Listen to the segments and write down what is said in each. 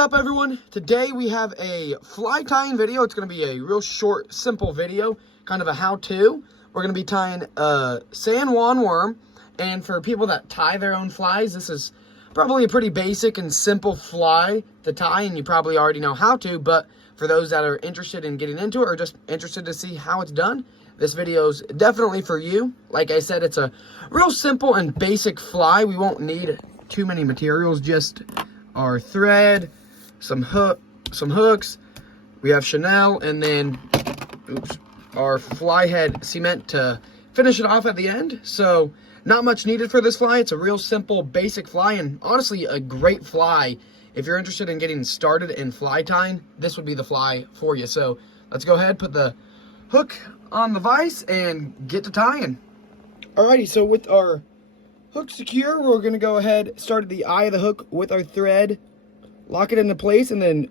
What's up, everyone? Today we have a fly tying video. It's going to be a real short, simple video, kind of a how-to. We're going to be tying a San Juan worm, and for people that tie their own flies, this is probably a pretty basic and simple fly to tie, and you probably already know how to, but for those that are interested in getting into it or just interested to see how it's done, this video is definitely for you. Like I said, it's a real simple and basic fly. We won't need too many materials, just our thread, some hooks, we have Chanel, and then our fly head cement to finish it off at the end. So not much needed for this fly. It's a real simple, basic fly, and honestly a great fly. If you're interested in getting started in fly tying, this would be the fly for you. So let's go ahead, put the hook on the vise and get to tying. Alrighty, so with our hook secure, we're gonna go ahead, start at the eye of the hook with our thread, lock it into place, and then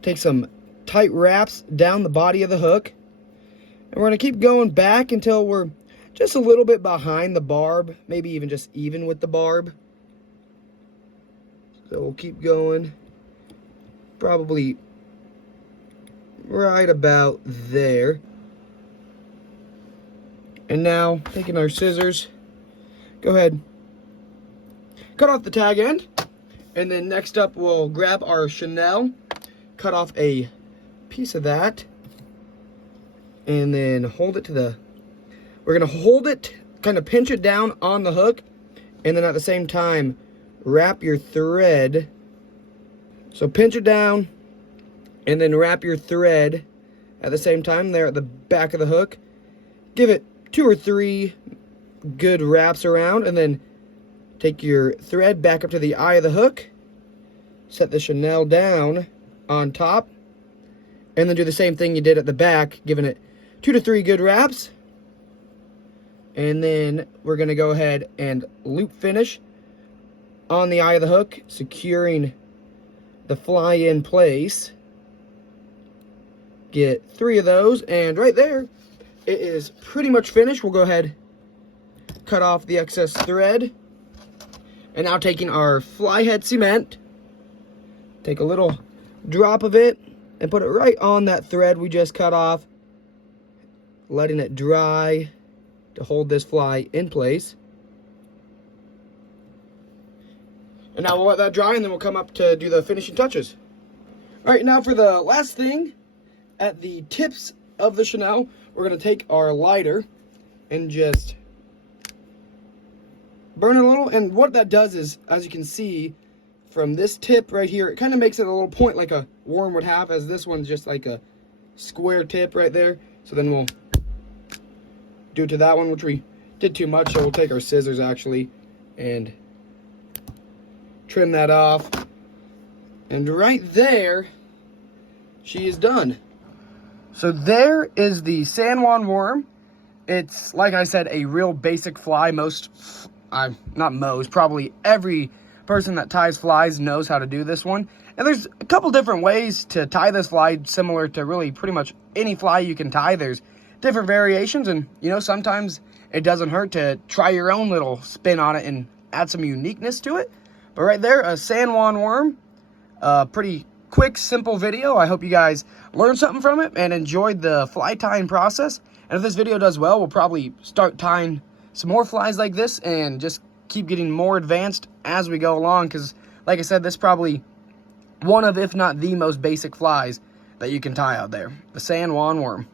take some tight wraps down the body of the hook. And we're gonna keep going back until we're just a little bit behind the barb, maybe even just even with the barb. So we'll keep going, probably right about there. And now, taking our scissors, go ahead, cut off the tag end. And then next up, we'll grab our Chanel, cut off a piece of that, and then hold it to the, we're gonna hold it, kind of pinch it down on the hook, and then at the same time, wrap your thread. So pinch it down, and then wrap your thread at the same time there at the back of the hook. Give it 2 or 3 good wraps around, and then take your thread back up to the eye of the hook, set the Chanel down on top, and then do the same thing you did at the back, giving it 2 to 3 good wraps. And then we're going to go ahead and loop finish on the eye of the hook, securing the fly in place. Get 3 of those, and right there, it is pretty much finished. We'll go ahead, cut off the excess thread. And now taking our fly head cement, take a little drop of it and put it right on that thread we just cut off, letting it dry to hold this fly in place. And now we'll let that dry, and then we'll come up to do the finishing touches. All right, now for the last thing, at the tips of the Chanel, we're gonna take our lighter and just burn it a little. And what that does is, as you can see from this tip right here, it kind of makes it a little point like a worm would have, as this one's just like a square tip right there. So then we'll do it to that one, which we did too much, so we'll take our scissors actually and trim that off. And right there, she is done. So there is the San Juan worm. It's, like I said, a real basic fly. Probably every person that ties flies knows how to do this one. And there's a couple different ways to tie this fly, similar to really pretty much any fly you can tie. There's different variations, and you know, sometimes it doesn't hurt to try your own little spin on it and add some uniqueness to it. But right there, a San Juan worm, pretty quick, simple video. I hope you guys learned something from it and enjoyed the fly tying process. And if this video does well, we'll probably start tying some more flies like this and just keep getting more advanced as we go along, because like I said, this is probably one of, if not the most basic flies that you can tie out there, the San Juan worm.